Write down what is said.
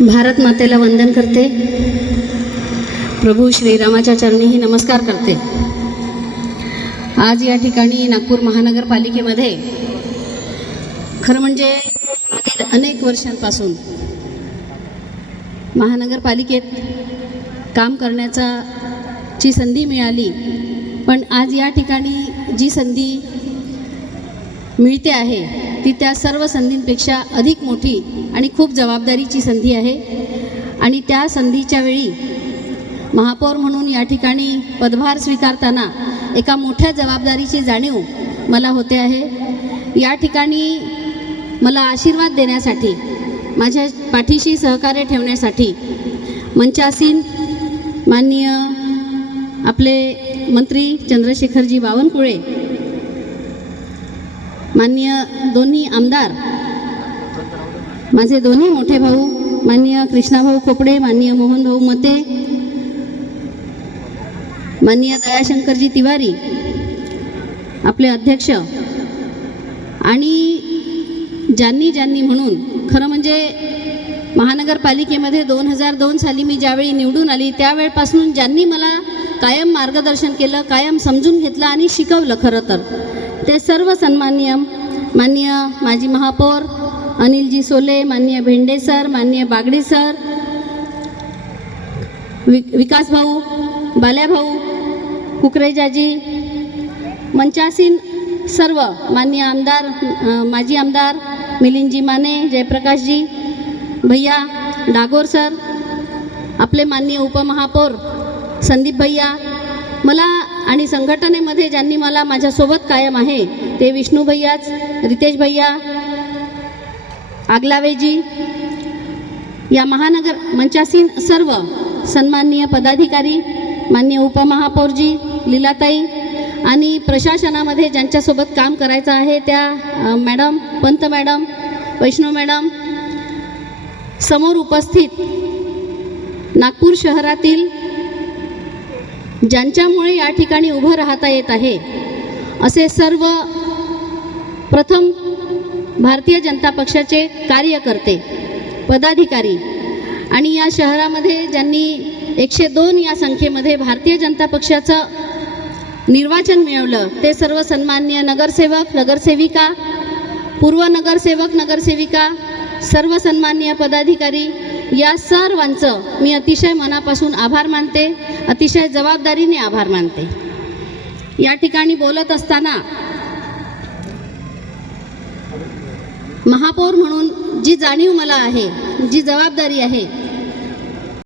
भारत मातेला वंदन करते, प्रभू श्रीरामाच्या चरणीही नमस्कार करते। आज या ठिकाणी नागपूर महानगरपालिकेमध्ये खरं म्हणजे अनेक वर्षांपासून महानगरपालिकेत काम करण्याची संधी मिळाली, पण आज या ठिकाणी जी संधी मिळते आहे ती त्या सर्व संधींपेक्षा अधिक मोठी आणि खूप जबाबदारीची संधी आहे। आणि त्या संधीच्या वेळी महापौर म्हणून या ठिकाणी पदभार स्वीकारताना एका मोठ्या जबाबदारीची जाणीव मला होते आहे। या ठिकाणी मला आशीर्वाद देण्यासाठी, माझ्या पाठीशी सहकार्य ठेवण्यासाठी मंचासीन माननीय आपले मंत्री चंद्रशेखरजी बावनकुळे, माननीय दोन्ही आमदार, माझे दोन्ही मोठे भाऊ माननीय कृष्णाभाऊ खोपडे, माननीय मोहनभाऊ मते, माननीय दयाशंकरजी तिवारी, आपले अध्यक्ष, आणि ज्यांनी म्हणून खरं म्हणजे महानगरपालिकेमध्ये 2002 साली मी ज्यावेळी निवडून आली त्यावेळपासून ज्यांनी मला कायम मार्गदर्शन केलं, कायम समजून घेतलं आणि शिकवलं, खरं तर ते सर्व सन्माननीय माननीय माजी महापौर अनिलजी सोले, माननीय भेंडे सर, माननीय बागडे सर, विकास भाऊ, बाल्या भाऊ, कुकरेजाजी, मंचासीन सर्व माननीय आमदार, माजी आमदार मिलिंदजी माने, जयप्रकाशजी भैया, डागोर सर, आपले माननीय उपमहापौर संदीप भैया, मला आणि संघटनेमध्ये ज्यांनी मला माझ्यासोबत कायम आहे ते विष्णू भैयाच, रितेश भैया, आगलावेजी, या महानगर मंचासीन सर्व सन्माननीय पदाधिकारी, माननीय उपमहापौरजी लीलाताई, आणि प्रशासनामध्ये ज्यांच्यासोबत काम करायचं आहे त्या मॅडम, पंत मॅडम, वैष्णव मॅडम, समोर उपस्थित नागपूर शहरातील ज्यांच्यामुळे या ठिकाणी उभं राहता येत आहे असे सर्व प्रथम भारतीय जनता पक्षाचे कार्यकर्ते, पदाधिकारी, आणि या शहरामध्ये ज्यांनी 102 या संख्येमध्ये भारतीय जनता पक्षाचं निर्वाचन मिळवलं ते सर्व सन्माननीय नगरसेवक, नगरसेविका, पूर्व नगरसेवक, नगरसेविका, सर्व सन्माननीय पदाधिकारी, या सर्वांचं मी अतिशय मनापासून आभार मानते, अतिशय जबाबदारीने आभार मानते। या ठिकाणी बोलत असताना महापौर म्हणून जी जाणीव मला आहे, जी जबाबदारी आहे